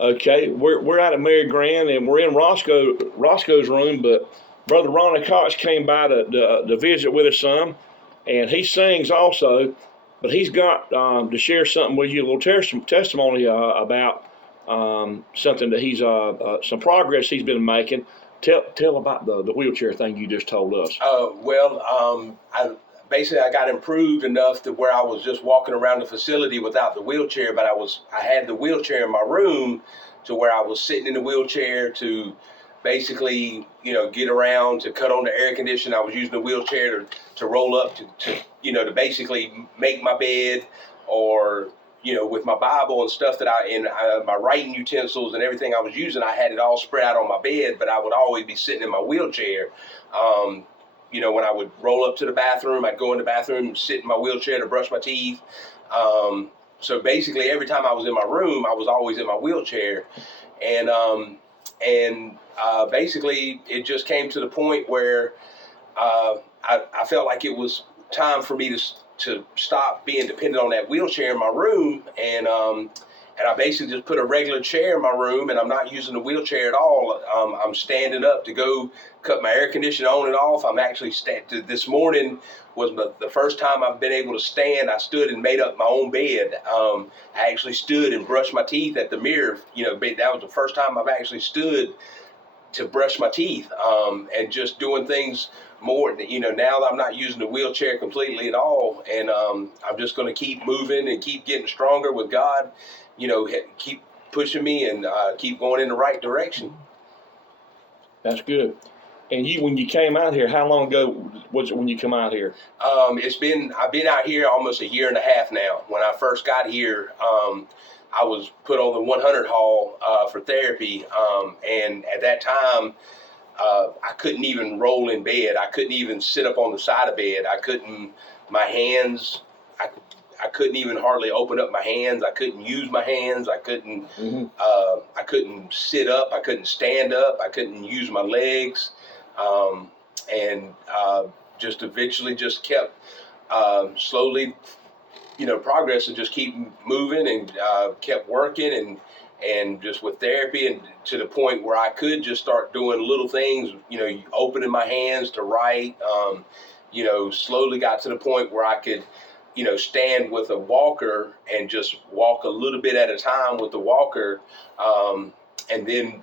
Okay, we're out at Mary Gran and we're in Roscoe's room, but Brother Ronnie Cox came by to visit with us some, and he sings also, but he's got to share something with you, a little testimony about something that he's some progress he's been making. Tell about the wheelchair thing you just told us. I got improved enough to where I was just walking around the facility without the wheelchair, but I had the wheelchair in my room to where I was sitting in the wheelchair to basically, get around, to cut on the air conditioning. I was using the wheelchair to roll up to basically make my bed, or with my Bible and stuff my writing utensils and everything I was using, I had it all spread out on my bed, but I would always be sitting in my wheelchair. When I would roll up to the bathroom, I'd go in the bathroom and sit in my wheelchair to brush my teeth. So basically, every time I was in my room, I was always in my wheelchair. And basically, it just came to the point where I felt like it was time for me to stop being dependent on that wheelchair in my room. And I basically just put a regular chair in my room, and I'm not using the wheelchair at all. I'm standing up to go cut my air conditioner on and off. I'm actually this morning was the first time I've been able to stand. I stood and made up my own bed. I actually stood and brushed my teeth at the mirror. That was the first time I've actually stood to brush my teeth, and just doing things more. Now that I'm not using the wheelchair completely at all, and I'm just going to keep moving and keep getting stronger with God. Keep pushing me and keep going in the right direction. That's good. And when you came out here, how long ago was it when you come out here? I've been out here almost a year and a half now. When I first got here, I was put on the 100 hall for therapy, and at that time, I couldn't even roll in bed. I couldn't even sit up on the side of bed. My hands, I couldn't even hardly open up my hands. I couldn't use my hands. I couldn't sit up. I couldn't stand up. I couldn't use my legs. And just eventually just kept slowly, progress, and just keep moving, and kept working, and just with therapy, and to the point where I could just start doing little things, opening my hands to write. Slowly got to the point where I could stand with a walker and just walk a little bit at a time with the walker, and then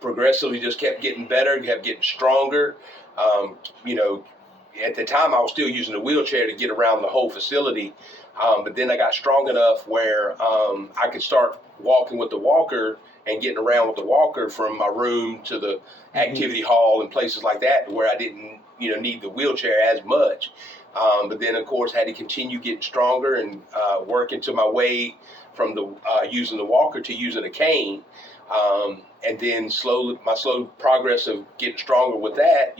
progressively just kept getting better, kept getting stronger. At the time I was still using the wheelchair to get around the whole facility, but then I got strong enough where I could start walking with the walker and getting around with the walker from my room to the activity hall and places like that, where I didn't need the wheelchair as much. But then, of course, had to continue getting stronger and working to my way from using the walker to using a cane. And then my slow progress of getting stronger with that,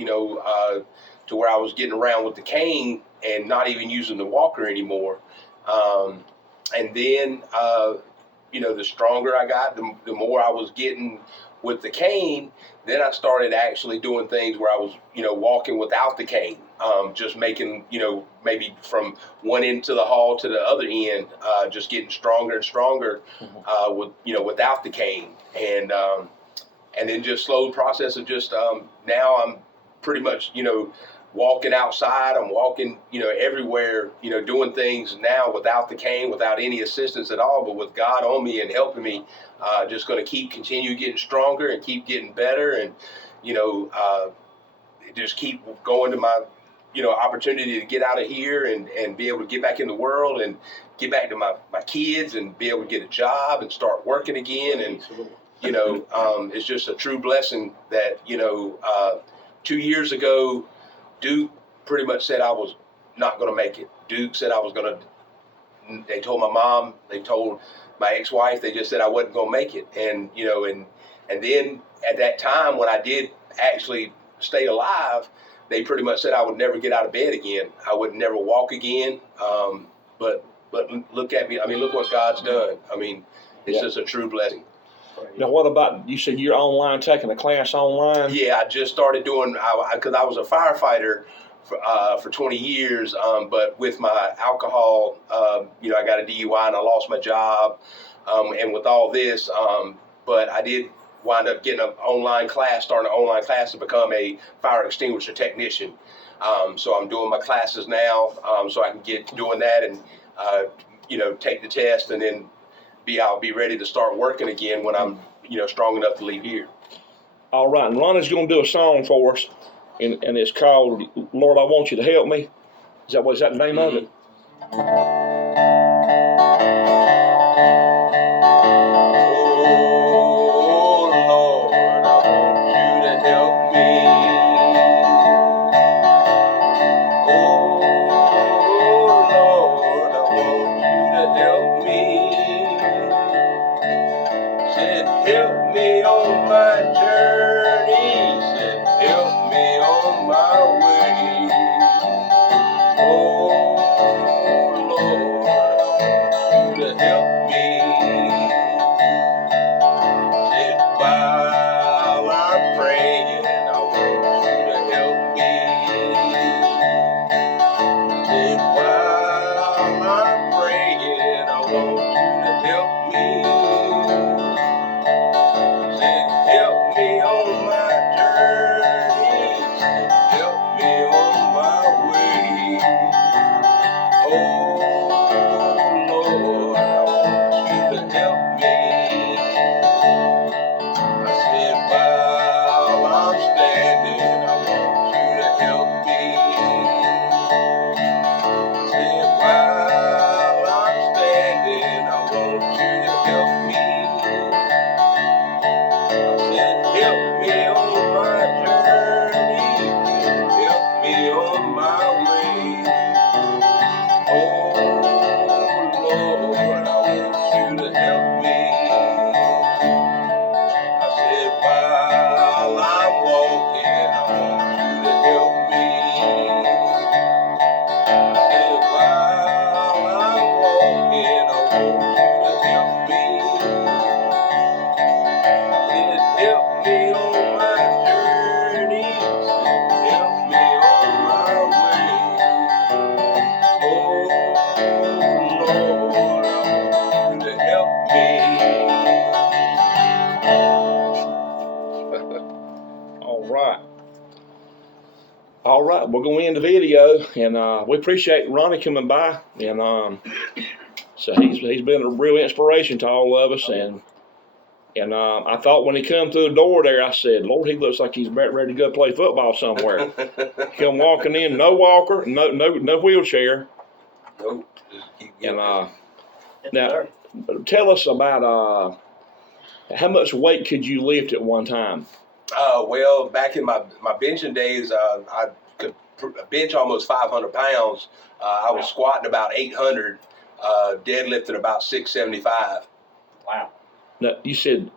to where I was getting around with the cane and not even using the walker anymore. And then, the stronger I got, the more I was getting with the cane. Then I started actually doing things where I was, walking without the cane, just making, maybe from one end to the hall to the other end, just getting stronger and stronger, without the cane. And then just slow process of just, now I'm pretty much, walking outside. I'm walking, everywhere, doing things now without the cane, without any assistance at all, but with God on me and helping me. Just going to continue getting stronger and keep getting better, and just keep going to my opportunity to get out of here and be able to get back in the world and get back to my kids and be able to get a job and start working again. And it's just a true blessing that 2 years ago, Duke pretty much said I was not going to make it. Duke said I was going to. They told my mom, they told my ex-wife, they just said I wasn't going to make it. And and then at that time, when I did actually stay alive, they pretty much said I would never get out of bed again. I would never walk again. But look at me. I mean, look what God's done. I mean, it's just a true blessing. Now, what about, you said you're online, taking a class online? Yeah, I just started doing, because I was a firefighter for 20 years, but with my alcohol, I got a DUI and I lost my job. And with all this, but I did wind up getting starting an online class to become a fire extinguisher technician. So I'm doing my classes now, so I can get doing that and, take the test, and then I'll be ready to start working again when I'm, strong enough to leave here. All right, and Ronnie's going to do a song for us, and it's called "Lord, I Want You to Help Me." Is that the name of it? Help me on my journey, said help me on my way. Oh Lord, I want you to help me. Said while I'm praying, I want you to help me. Said while I'm praying, I want you to help me. Help me on my journey, help me on my way. Oh Lord, I want you to help me. I said while I'm standing, I want you to help me. I said while I'm standing, I want you to help me. Help me on my journey, help me on my way. Oh Lord, I want you to help me. I said while I'm walking, I want you to help me. I said while I'm walking, I want you to help me. I said help me on my journey, help me on my way. Oh Lord, I want you to help me. All right, we're going to end the video, and we appreciate Ronnie coming by, and so he's been a real inspiration to all of us, and I thought when he come through the door there, I said, Lord, he looks like he's about ready to go play football somewhere. Come walking in, no walker, no wheelchair. Nope. And now, tell us about how much weight could you lift at one time? Well, back in my benching days, I could bench almost 500 pounds. I was squatting about 800, deadlifting about 675. Wow. Now, you said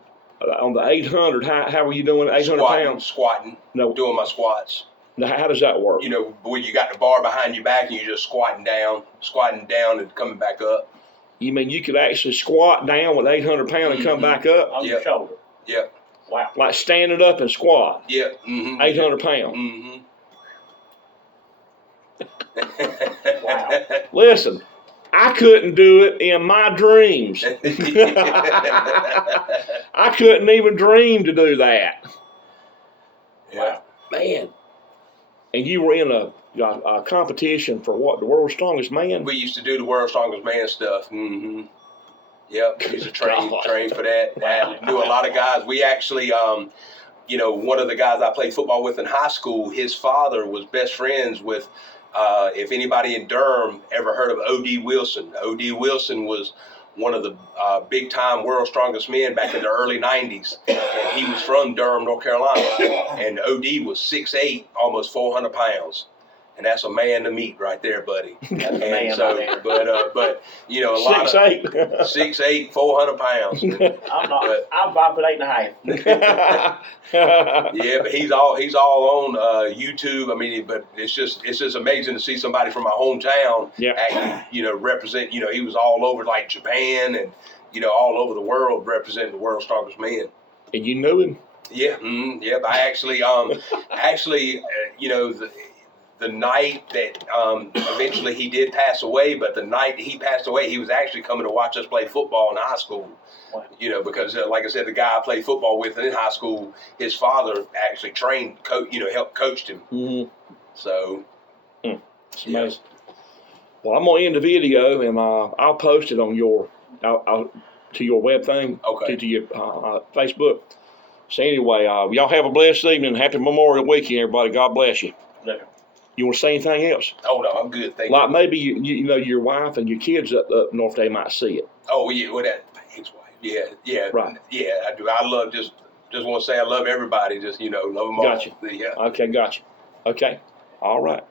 on the 800, how were you doing 800 pounds? Squatting, no. Doing my squats. Now, how does that work? When you got the bar behind your back and you're just squatting down and coming back up. You mean you could actually squat down with 800 pounds and come back up? On your shoulder. Yep. Wow. Like standing up and squat? Yep. Mm-hmm. 800 pounds? Mm-hmm. Wow. Listen, I couldn't do it in my dreams. I couldn't even dream to do that. Yeah. Man. And you were in a competition for what? The world's strongest man? We used to do the world's strongest man stuff. Mm-hmm. Yep. We used to train for that. I knew a lot of guys. We actually, one of the guys I played football with in high school, his father was best friends with, if anybody in Durham ever heard of O.D. Wilson. O.D. Wilson was one of the big-time world's strongest men back in the early 90s. And he was from Durham, North Carolina. And O.D. was 6'8", almost 400 pounds. And that's a man to meet right there, buddy. That's a man right there. But a lot 6'8". of 6'8", 400 pounds. I'm not. I'm 5'8.5". Yeah, but he's all on YouTube. I mean, but it's just amazing to see somebody from my hometown actually, represent. He was all over like Japan and all over the world representing the world's strongest man. And you knew him? Yeah, yep. I actually, the night that eventually he did pass away, but the night he passed away, he was actually coming to watch us play football in high school. Wow. You know, because like I said, the guy I played football with in high school, his father actually helped coached him. Mm-hmm. So, It's amazing. Well, I'm gonna end the video and I'll post it on to your web thing, Okay. to your Facebook. So anyway, y'all have a blessed evening. Happy Memorial Weekend, everybody. God bless you. Later. You want to say anything else? Oh no, I'm good. Thank Like you. maybe you know your wife and your kids up north, they might see it. Oh yeah, well that ex-wife. Yeah, Right. Yeah, I do. I love just want to say I love everybody. Just love them all. Gotcha. Yeah. Okay, gotcha. Okay, all right.